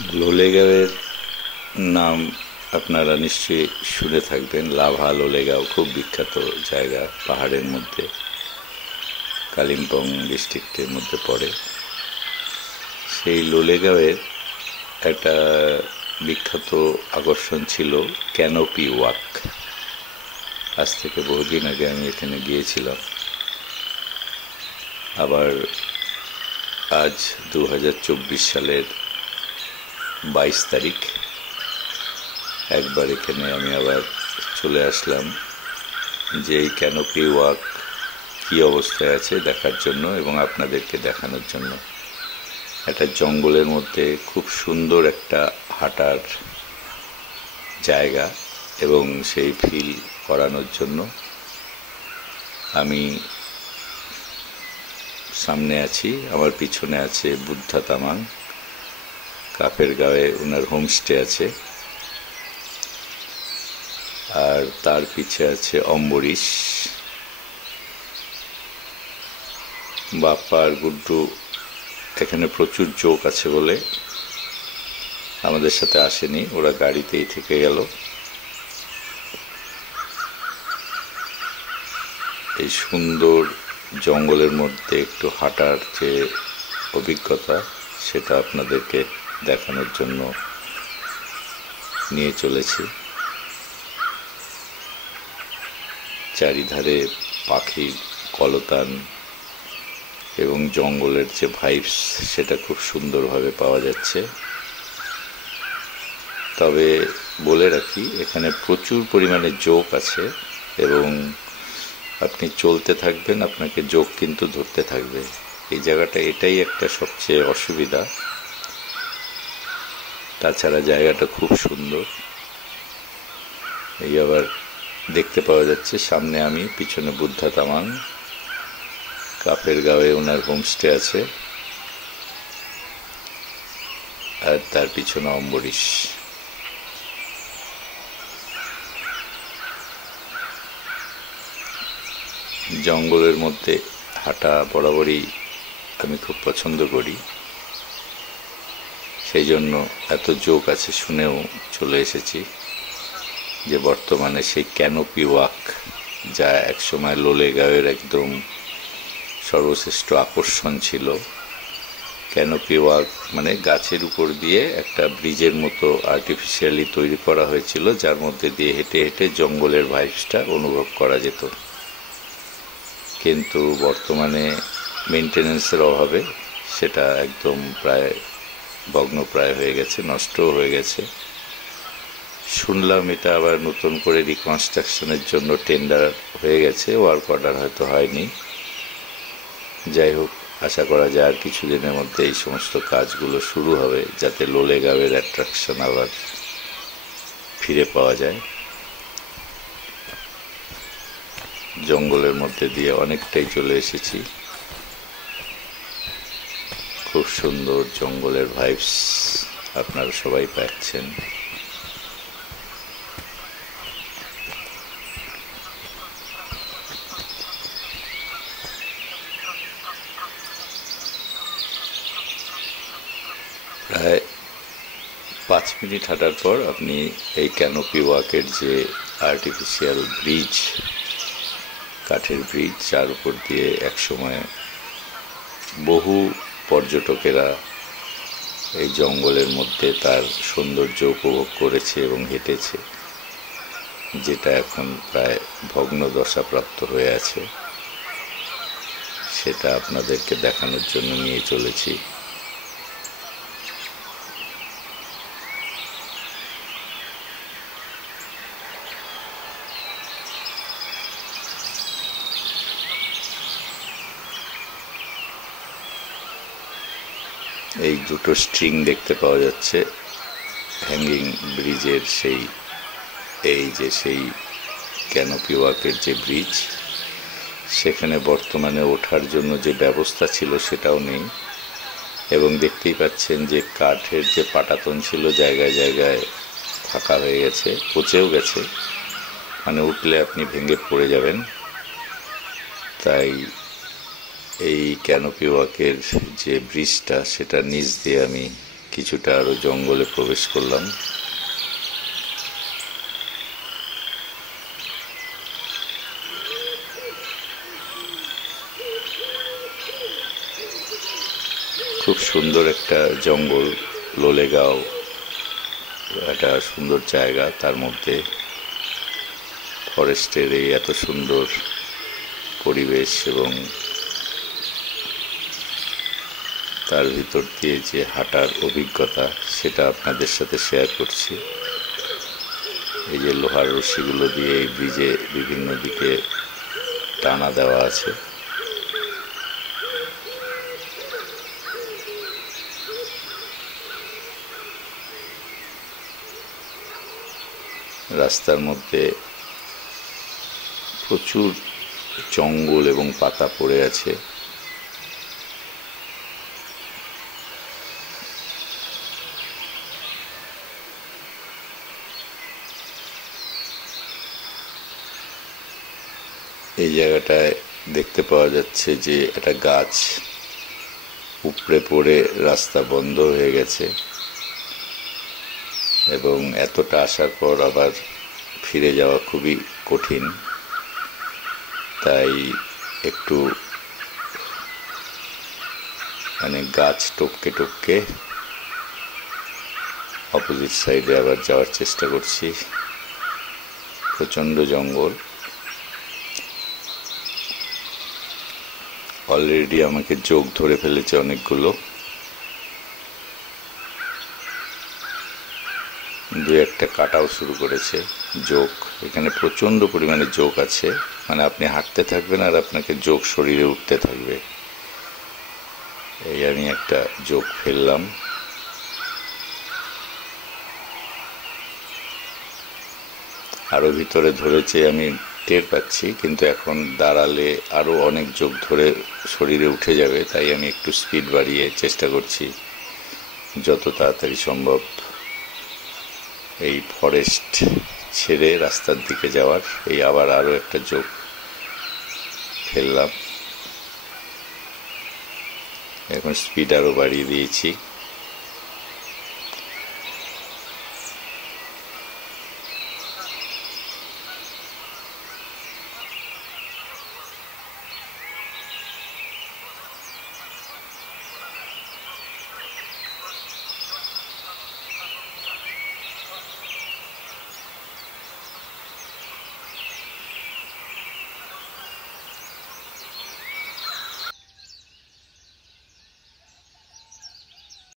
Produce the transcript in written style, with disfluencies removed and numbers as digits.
লোলেগাঁওয়ের নাম আপনারা নিশ্চয়ই শুনে থাকবেন। লাভা লোলেগাঁও খুব বিখ্যাত জায়গা, পাহাড়ের মধ্যে, কালিম্পং ডিস্ট্রিক্টের মধ্যে পড়ে। সেই লোলেগাঁওয়ের একটা বিখ্যাত আকর্ষণ ছিল ক্যানোপি ওয়াক। আজ থেকে বহুদিন আগে আমি এখানে গিয়েছিলাম। আবার আজ 2024 সালের 22 তারিখ একবার এখানে আমি আবার চলে আসলাম যে এই ক্যানোপি ওয়াক কী অবস্থায় আছে দেখার জন্য এবং আপনাদেরকে দেখানোর জন্য। একটা জঙ্গলের মধ্যে খুব সুন্দর একটা হাঁটার জায়গা এবং সেই ফিল করানোর জন্য আমি সামনে আছি, আমার পিছনে আছে বুদ্ধা তামাং, কাপের গাঁয়ে ওনার হোমস্টে আছে, আর তার পিছে আছে অম্বরীশ। বাপ্পা আর গুড্ডু এখানে প্রচুর জোক আছে বলে আমাদের সাথে আসেনি, ওরা গাড়িতেই থেকে গেল। এই সুন্দর জঙ্গলের মধ্যে একটু হাঁটার যে অভিজ্ঞতা সেটা আপনাদেরকে দেখানোর জন্য নিয়ে চলেছি। চারিধারে পাখির কলতান এবং জঙ্গলের যে ভাইবস সেটা খুব সুন্দরভাবে পাওয়া যাচ্ছে। তবে বলে রাখি, এখানে প্রচুর পরিমাণে জোক আছে এবং আপনি চলতে থাকবেন, আপনাকে জোক কিন্তু ধরতে থাকবে। এই জায়গাটা এটাই একটা সবচেয়ে অসুবিধা, তাছাড়া জায়গাটা খুব সুন্দর। এই আবার দেখতে পাওয়া যাচ্ছে সামনে আমি, পিছনে বুদ্ধা তামাং, কাপের গাঁয়ে ওনার হোমস্টে আছে, আর তার পিছনে অম্বরীশ। জঙ্গলের মধ্যে হাঁটা বরাবরই আমি খুব পছন্দ করি, সেই জন্য এত জোক আছে শুনেও চলে এসেছি যে বর্তমানে সেই ক্যানোপি ওয়াক, যা একসময় লোলেগাঁওয়ের একদম সর্বশ্রেষ্ঠ আকর্ষণ ছিল। ক্যানোপি ওয়াক মানে গাছের উপর দিয়ে একটা ব্রিজের মতো আর্টিফিশিয়ালি তৈরি করা হয়েছিল, যার মধ্যে দিয়ে হেঁটে হেঁটে জঙ্গলের ভাইবসটা অনুভব করা যেত। কিন্তু বর্তমানে মেনটেন্যান্সের অভাবে সেটা একদম প্রায় ভগ্নপ্রায় হয়ে গেছে, নষ্টও হয়ে গেছে। শুনলাম এটা আবার নতুন করে রিকনস্ট্রাকশনের জন্য টেন্ডার হয়ে গেছে, ওয়ার্ক অর্ডার হয়তো হয়নি। যাই হোক, আশা করা যায় আর কিছুদিনের মধ্যে এই সমস্ত কাজগুলো শুরু হবে, যাতে লোলেগাঁওয়ের অ্যাট্রাকশন আবার ফিরে পাওয়া যায়। জঙ্গলের মধ্যে দিয়ে অনেকটাই চলে এসেছি, খুব সুন্দর জঙ্গলের ভাইবস আপনারা সবাই পাচ্ছেন। প্রায় 5 মিনিট হাঁটার পর আপনি এই ক্যানোপি ওয়াকের যে আর্টিফিশিয়াল ব্রিজ, কাঠের ব্রিজ, যার উপর দিয়ে একসময় বহু পর্যটকেরা এই জঙ্গলের মধ্যে তার সৌন্দর্য উপভোগ করেছে এবং হেঁটেছে, যেটা এখন প্রায় ভগ্ন দশাপ্রাপ্ত হয়ে আছে, সেটা আপনাদেরকে দেখানোর জন্য নিয়ে চলেছি। এই দুটো স্ট্রিং দেখতে পাওয়া যাচ্ছে হ্যাঙ্গিং ব্রিজের, সেই ক্যানোপি ওয়াকের যে ব্রিজ, সেখানে বর্তমানে ওঠার জন্য যে ব্যবস্থা ছিল সেটাও নেই। এবং দেখতেই পাচ্ছেন যে কাঠের যে পাটাতন ছিল জায়গায় জায়গায় ফাঁকা হয়ে গেছে, পচেও গেছে, মানে উঠলে আপনি ভেঙে পড়ে যাবেন। তাই এই ক্যানোপি ওয়াকের যে ব্রিজটা, সেটা নিচ দিয়ে আমি কিছুটা আরো জঙ্গলে প্রবেশ করলাম। খুব সুন্দর একটা জঙ্গল, লোলেগাঁও একটা সুন্দর জায়গা, তার মধ্যে ফরেস্টের এই এত সুন্দর পরিবেশ এবং তার ভিতর দিয়ে যে হাঁটার অভিজ্ঞতা সেটা আপনাদের সাথে শেয়ার করছি। এই যে লোহার রশিগুলো দিয়ে এই ব্রিজে বিভিন্ন দিকে টানা দেওয়া আছে। রাস্তার মধ্যে প্রচুর জঙ্গল এবং পাতা পড়ে আছে। এই জায়গাটায় দেখতে পাওয়া যাচ্ছে যে একটা গাছ উপড়ে পড়ে রাস্তা বন্ধ হয়ে গেছে এবং এতটা আসার পর আবার ফিরে যাওয়া খুবই কঠিন, তাই একটু গাছ টপকে টপকে অপোজিট সাইডে আবার যাওয়ার চেষ্টা করছি। প্রচণ্ড জঙ্গল। অলরেডি আমাকে যোগ ধরে ফেলেছে অনেকগুলো, দু একটা কাটাও শুরু করেছে যোগ। এখানে প্রচণ্ড পরিমাণে যোগ আছে, আপনি হাঁটতে থাকবেন আর আপনাকে যোগ শরীরে উঠতে থাকবে। এই আমি একটা যোগ ফেললাম। আরো ভিতরে ধরেছে আমি টের পাচ্ছি, কিন্তু এখন দাঁড়ালে আরো অনেক যোগ ধরে শরীরে উঠে যাবে, তাই আমি একটু স্পিড বাড়িয়ে চেষ্টা করছি যত তাড়াতাড়ি সম্ভব এই ফরেস্ট ছেড়ে রাস্তার দিকে যাওয়ার। এই আবার আরো একটা যোগ ফেললাম, এখন স্পিড আরো বাড়িয়ে দিয়েছি।